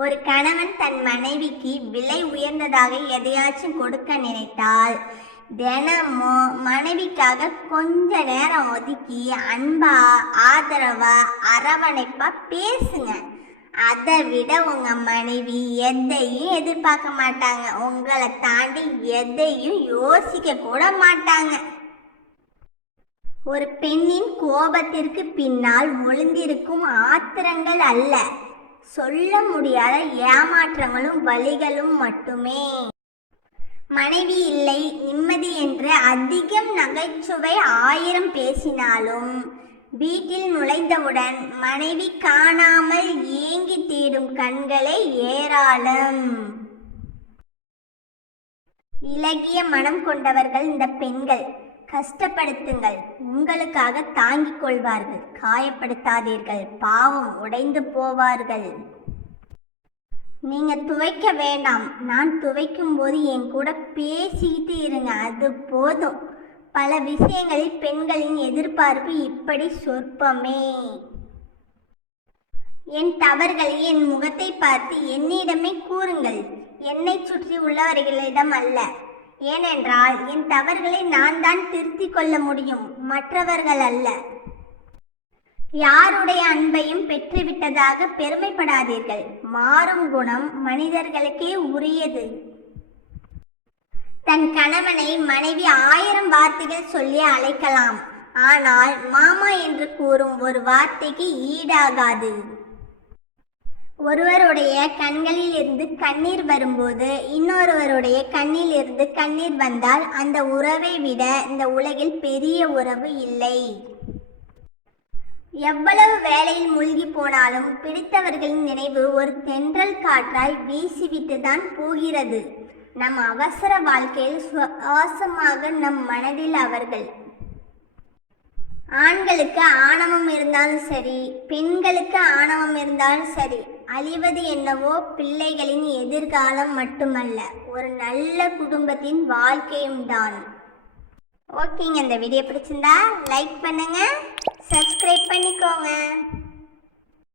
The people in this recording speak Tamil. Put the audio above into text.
ஒரு கணவன் தன் மனைவிக்கு விலை உயர்ந்ததாக எதையாச்சும் கொடுக்க நினைத்தால் தினமும் மனைவிக்காக கொஞ்ச நேரம் ஒதுக்கி அன்பா, ஆதரவா, அரவணைப்பா பேசுங்க. அதை விட உங்க மனைவி எதையும் எதிர்பார்க்க மாட்டாங்க. உங்களை தாண்டி எதையும் யோசிக்க கூட மாட்டாங்க. ஒரு பெண்ணின் கோபத்திற்கு பின்னால் ஒளிந்திருக்கும் ஆத்திரங்கள் அல்ல, சொல்ல முடியாத ஏமாற்றங்களும் வலிகளும் மட்டுமே. மனைவி இல்லை நிம்மதி என்று அதிகம் நகைச்சுவை 1000 பேசினாலும் வீட்டில் நுழைந்தவுடன் மனைவி காணாமல் ஏங்கி தேடும் கண்களே ஏராளம். இலகிய மனம் கொண்டவர்கள் இந்த பெண்கள். கஷ்டப்படுத்துங்கள், உங்களுக்காக தாங்கிக் கொள்வார்கள். காயப்படுத்தாதீர்கள், பாவம் உடைந்து போவார்கள். நீங்க துவைக்க வேண்டாம், நான் துவைக்கும் போது என் கூட பேசிக்கிட்டு இருங்க, அது போதும். பல விஷயங்களில் பெண்களின் எதிர்பார்ப்பு இப்படி சொற்பமே. என் தவறுகளை என் முகத்தை பார்த்து என்னிடமே கூறுங்கள், என்னை சுற்றி உள்ளவர்களிடம் அல்ல. ஏனென்றால் என் தவறுகளை நான் தான் திருத்திக் கொள்ள முடியும், மற்றவர்கள் அல்ல. யாருடைய அன்பையும் பெற்றுவிட்டதாக பெருமைப்படாதீர்கள். மாறும் குணம் மனிதர்களுக்கே உரியது. தன் கணவனை மனைவி 1000 வார்த்தைகள் சொல்லி அழைக்கலாம், ஆனால் மாமா என்று கூறும் ஒரு வார்த்தைக்கு ஈடாகாது. ஒருவருடைய கண்களில் இருந்து கண்ணீர் வரும்போது இன்னொருவருடைய கண்ணில் இருந்து கண்ணீர் வந்தால் அந்த உறவை விட இந்த உலகில் பெரிய உறவு இல்லை. எவ்வளவு வேலையில் மூழ்கி போனாலும் பிடித்தவர்களின் நினைவு ஒரு தென்றல் காற்றாய் வீசிவிட்டு தான் போகிறது. நம் அவசர வாழ்க்கையில் சுவாசமாக நம் மனதில் அவர்கள். ஆண்களுக்கு ஆணவம் இருந்தாலும் சரி, பெண்களுக்கு ஆணவம் இருந்தாலும் சரி, அழிவது என்னவோ பிள்ளைகளின் எதிர்காலம் மட்டுமல்ல, ஒரு நல்ல குடும்பத்தின் வாழ்க்கையும் தான். ஓகேங்க, இந்த வீடியோ பிடிச்சிருந்தா லைக் பண்ணுங்க, சப்ஸ்கிரைப் பண்ணிக்கோங்க.